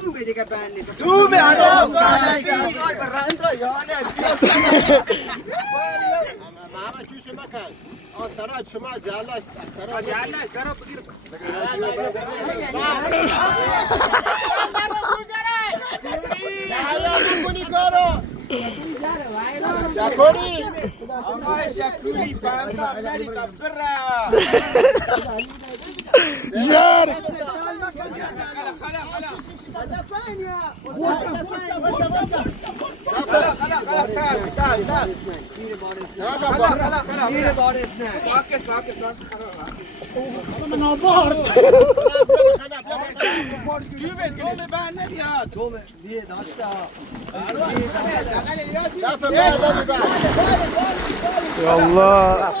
دومه دیگه بنده دومه محمد چوش مکن آسترات شما جعل است يلا